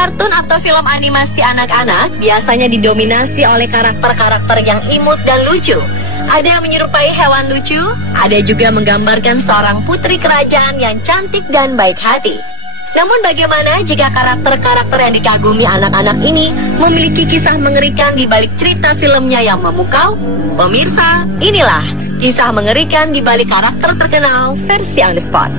Kartun atau film animasi anak-anak biasanya didominasi oleh karakter-karakter yang imut dan lucu. Ada yang menyerupai hewan lucu, ada juga menggambarkan seorang putri kerajaan yang cantik dan baik hati. Namun bagaimana jika karakter-karakter yang dikagumi anak-anak ini memiliki kisah mengerikan di balik cerita filmnya yang memukau? Pemirsa, inilah kisah mengerikan di balik karakter terkenal versi On The Spot.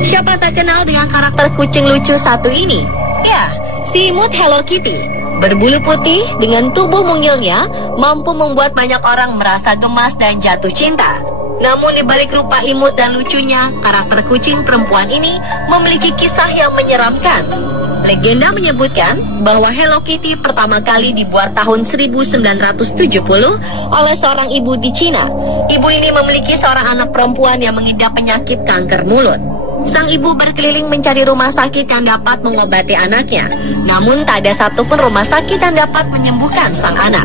Siapa tak kenal dengan karakter kucing lucu satu ini? Ya, si imut Hello Kitty. Berbulu putih dengan tubuh mungilnya mampu membuat banyak orang merasa gemas dan jatuh cinta. Namun di balik rupa imut dan lucunya, karakter kucing perempuan ini memiliki kisah yang menyeramkan. Legenda menyebutkan bahwa Hello Kitty pertama kali dibuat tahun 1970 oleh seorang ibu di Cina. Ibu ini memiliki seorang anak perempuan yang mengidap penyakit kanker mulut. Sang ibu berkeliling mencari rumah sakit yang dapat mengobati anaknya. Namun tak ada satupun rumah sakit yang dapat menyembuhkan sang anak.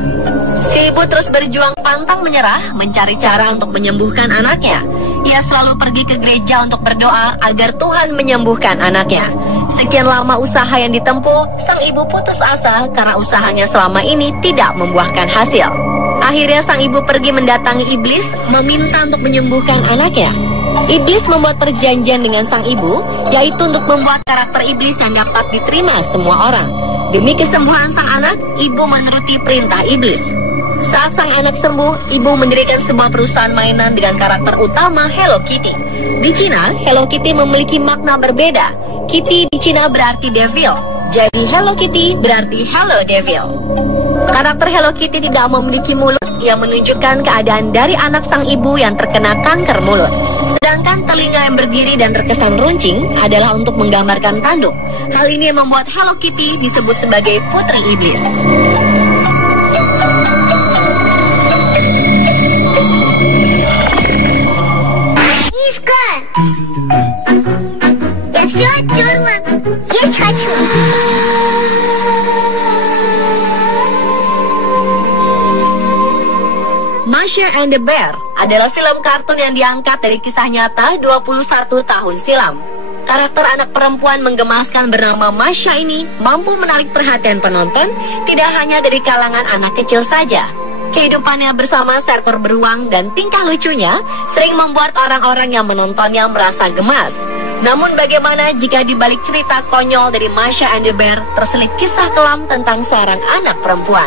Si ibu terus berjuang pantang menyerah mencari cara untuk menyembuhkan anaknya. Ia selalu pergi ke gereja untuk berdoa agar Tuhan menyembuhkan anaknya. Sekian lama usaha yang ditempuh, sang ibu putus asa karena usahanya selama ini tidak membuahkan hasil. Akhirnya sang ibu pergi mendatangi iblis, meminta untuk menyembuhkan anaknya. Iblis membuat perjanjian dengan sang ibu, yaitu untuk membuat karakter iblis yang dapat diterima semua orang. Demi kesembuhan sang anak, ibu menuruti perintah iblis. Saat sang anak sembuh, ibu mendirikan sebuah perusahaan mainan dengan karakter utama Hello Kitty. Di Cina, Hello Kitty memiliki makna berbeda. Kitty di Cina berarti devil, jadi Hello Kitty berarti Hello Devil. Karakter Hello Kitty tidak memiliki mulut yang menunjukkan keadaan dari anak sang ibu yang terkena kanker mulut. Sedangkan telinga yang berdiri dan terkesan runcing adalah untuk menggambarkan tanduk. Hal ini yang membuat Hello Kitty disebut sebagai putri iblis. Все оттерла. Есть хочу. Masha and the Bear adalah film kartun yang diangkat dari kisah nyata 21 tahun silam. Karakter anak perempuan menggemaskan bernama Masha ini mampu menarik perhatian penonton tidak hanya dari kalangan anak kecil saja. Kehidupannya bersama seekor beruang dan tingkah lucunya sering membuat orang-orang yang menontonnya merasa gemas. Namun bagaimana jika di balik cerita konyol dari Masha and the Bear terselip kisah kelam tentang seorang anak perempuan?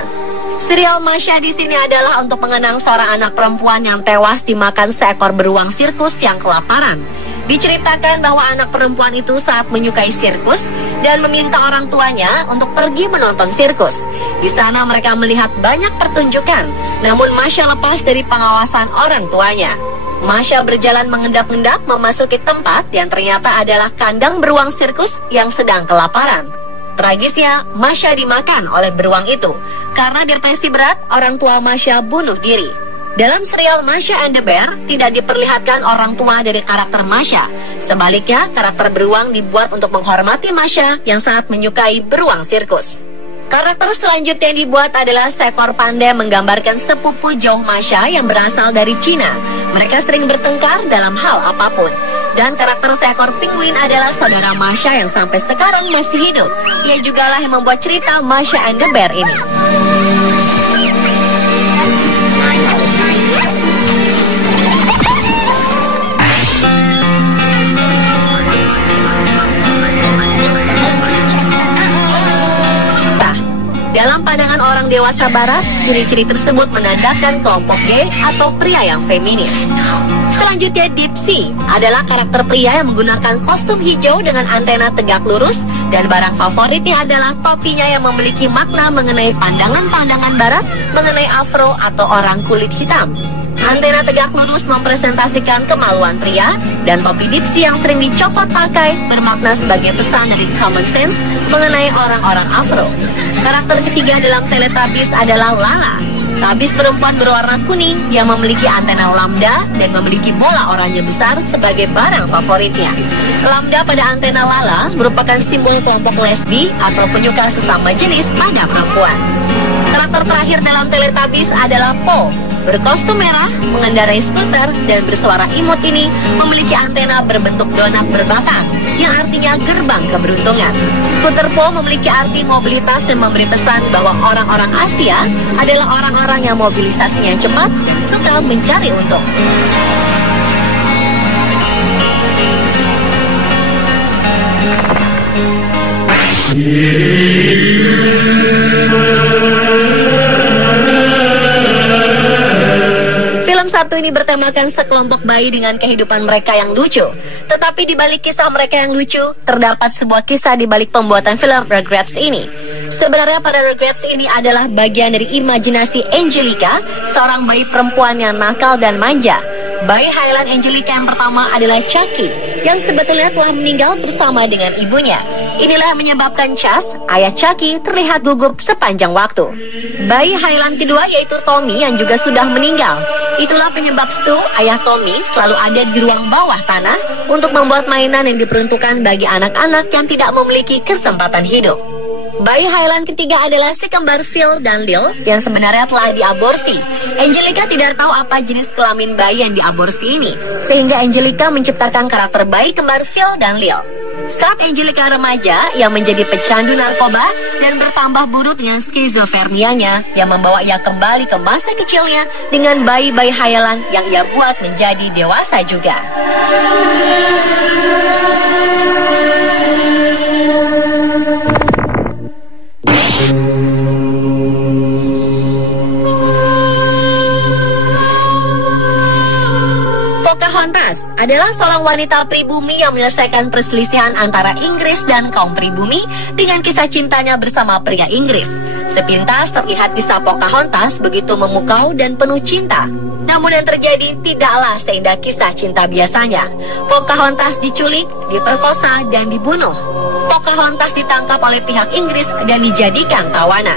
Serial Masha di sini adalah untuk mengenang seorang anak perempuan yang tewas dimakan seekor beruang sirkus yang kelaparan. Diceritakan bahwa anak perempuan itu saat menyukai sirkus dan meminta orang tuanya untuk pergi menonton sirkus. Di sana mereka melihat banyak pertunjukan, namun Masha lepas dari pengawasan orang tuanya. Masha berjalan mengendap-endap memasuki tempat yang ternyata adalah kandang beruang sirkus yang sedang kelaparan. Tragisnya, Masha dimakan oleh beruang itu. Karena depresi berat, orang tua Masha bunuh diri. Dalam serial Masha and the Bear, tidak diperlihatkan orang tua dari karakter Masha. Sebaliknya, karakter beruang dibuat untuk menghormati Masha yang sangat menyukai beruang sirkus. Karakter selanjutnya yang dibuat adalah seekor panda menggambarkan sepupu jauh Masha yang berasal dari Cina. Mereka sering bertengkar dalam hal apapun. Dan karakter seekor penguin adalah saudara Masha yang sampai sekarang masih hidup. Ia jugalah yang membuat cerita Masha and the Bear ini. Dalam pandangan orang dewasa barat, ciri-ciri tersebut menandakan kelompok gay atau pria yang feminin. Selanjutnya, Dipsy adalah karakter pria yang menggunakan kostum hijau dengan antena tegak lurus, dan barang favoritnya adalah topinya yang memiliki makna mengenai pandangan-pandangan barat mengenai afro atau orang kulit hitam. Antena tegak lurus mempresentasikan kemaluan pria, dan topi Dipsy yang sering dicopot pakai bermakna sebagai pesan dari common sense mengenai orang-orang afro. Karakter ketiga dalam Teletubbies adalah Lala. Tabis perempuan berwarna kuning yang memiliki antena lambda dan memiliki bola oranye besar sebagai barang favoritnya. Lambda pada antena Lala merupakan simbol kelompok lesbi atau penyuka sesama jenis pada perempuan. Karakter terakhir dalam Teletubbies adalah Po. Berkostum merah, mengendarai skuter, dan bersuara imut ini memiliki antena berbentuk donat berbatang, yang artinya gerbang keberuntungan. Skuter Po memiliki arti mobilitas dan memberi pesan bahwa orang-orang Asia adalah orang-orang yang mobilisasinya cepat dan suka mencari untung. Film satu ini bertemakan sekelompok bayi dengan kehidupan mereka yang lucu. Tetapi di balik kisah mereka yang lucu, terdapat sebuah kisah di balik pembuatan film Rugrats ini. Sebenarnya pada Rugrats ini adalah bagian dari imajinasi Angelica, seorang bayi perempuan yang nakal dan manja. Bayi Highland Angelica yang pertama adalah Chucky, yang sebetulnya telah meninggal bersama dengan ibunya. Inilah yang menyebabkan Chas, ayah Chucky, terlihat gugup sepanjang waktu. Bayi Highland kedua yaitu Tommy yang juga sudah meninggal. Itulah penyebab Stu, ayah Tommy, selalu ada di ruang bawah tanah untuk membuat mainan yang diperuntukkan bagi anak-anak yang tidak memiliki kesempatan hidup. Bayi Highland ketiga adalah si kembar Phil dan Lil yang sebenarnya telah diaborsi. Angelica tidak tahu apa jenis kelamin bayi yang diaborsi ini, sehingga Angelica menciptakan karakter bayi kembar Phil dan Lil. Saat Angelica remaja yang menjadi pecandu narkoba dan bertambah buruk dengan skizofrenianya yang membawa ia kembali ke masa kecilnya dengan bayi-bayi Highland yang ia buat menjadi dewasa juga. Pocahontas adalah seorang wanita pribumi yang menyelesaikan perselisihan antara Inggris dan kaum pribumi dengan kisah cintanya bersama pria Inggris. Sepintas terlihat kisah Pocahontas begitu memukau dan penuh cinta. Namun yang terjadi tidaklah seindah kisah cinta biasanya. Pocahontas diculik, diperkosa, dan dibunuh. Pocahontas ditangkap oleh pihak Inggris dan dijadikan tawanan.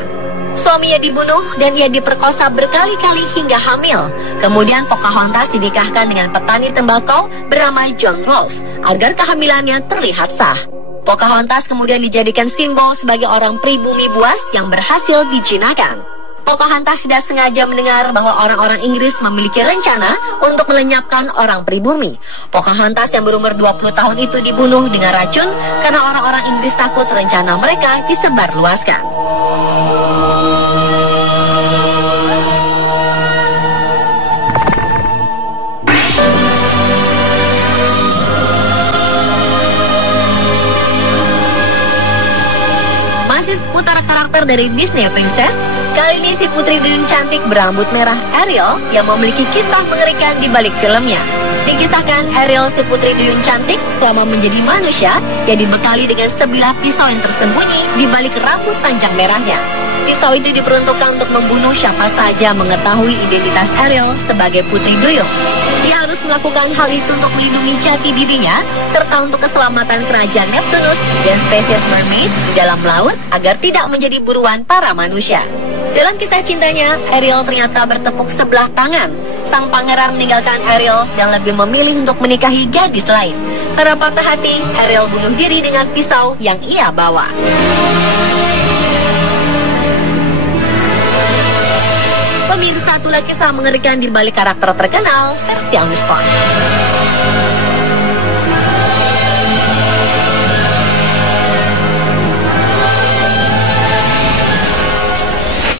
Suaminya dibunuh dan ia diperkosa berkali-kali hingga hamil. Kemudian Pocahontas dinikahkan dengan petani tembakau bernama John Rolfe agar kehamilannya terlihat sah. Pocahontas kemudian dijadikan simbol sebagai orang pribumi buas yang berhasil dijinakan. Pocahontas tidak sengaja mendengar bahwa orang-orang Inggris memiliki rencana untuk melenyapkan orang pribumi. Pocahontas yang berumur 20 tahun itu dibunuh dengan racun karena orang-orang Inggris takut rencana mereka disebarluaskan. Masih seputar karakter dari Disney Princess, kali ini si putri duyung cantik berambut merah Ariel yang memiliki kisah mengerikan di balik filmnya. Dikisahkan Ariel si putri duyung cantik selama menjadi manusia yang dibekali dengan sebilah pisau yang tersembunyi di balik rambut panjang merahnya. Pisau itu diperuntukkan untuk membunuh siapa saja mengetahui identitas Ariel sebagai putri duyung. Dia harus melakukan hal itu untuk melindungi jati dirinya serta untuk keselamatan kerajaan Neptunus dan spesies mermaid di dalam laut agar tidak menjadi buruan para manusia. Dalam kisah cintanya, Ariel ternyata bertepuk sebelah tangan. Sang pangeran meninggalkan Ariel dan lebih memilih untuk menikahi gadis lain. Karena patah hati, Ariel bunuh diri dengan pisau yang ia bawa. Pemirsa, itulah kisah mengerikan di balik karakter terkenal versi on the spot.